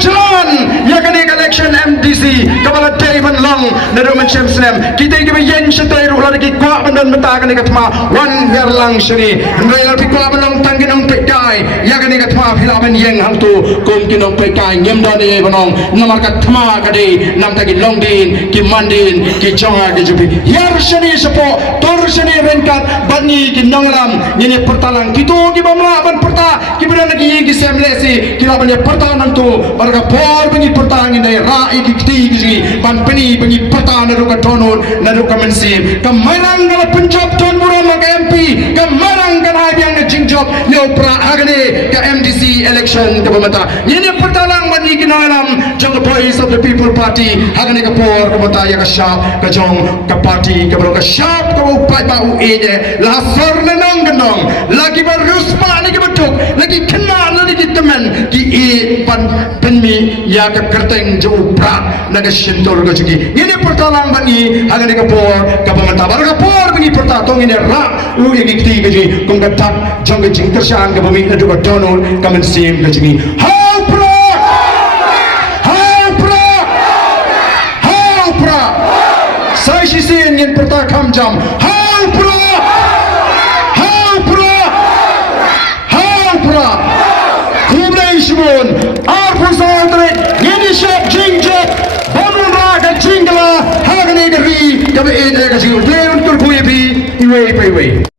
jalan ya kan election MDC kepala David Long na Roman Shemslem kita ingin yen setai ruh lagi kuat dan mentakan ikat ma wan verlang sini mereka lebih kuat menang tangginong pekai ya kan ikat ma filamen yen hal tu kon kinong pekai nyem dani banong namar kat ma kade nam tagi long din ki mandin ki jonga ki jubi yar sini sepo tor sini renkat bani ki nonglam ini pertalang kita ki bamla ban perta ki benar lagi ki semlesi ki labannya pertahanan tu barga por bani pertahanan ini rai ki kiti ban peni bagi peta na ruka donor na ruka mensim kamarang kala Punjab ton buron ka MP kamarang kana biang na jingjob ni opera agane ka MDC election ka pamata yene pertalang mani kinalam jong voice of the people party agane ka por pamata ya ka sharp ka jong ka party ka bro ka sharp ka upai ba uede la sorna nang ganong lagi baruspa ni ka betuk lagi kenal lagi teman ki e pan penmi ya ka kerteng jo upra na ka shintor ka jugi ini pertalang bani agane ka por ka pamata bar ka por bani perta tong ini ra u ye ki ka ji kong ka tak jong ka jingter sang ka bumi na du ka donor ka men sim ka jugi how pro sai shi sin yin perta kam jam how pro kumlai shibun ar pusautre yeni shop jingjo bonun raga jingla hagane gari kabe ede ka ji le untur kuye bi iwe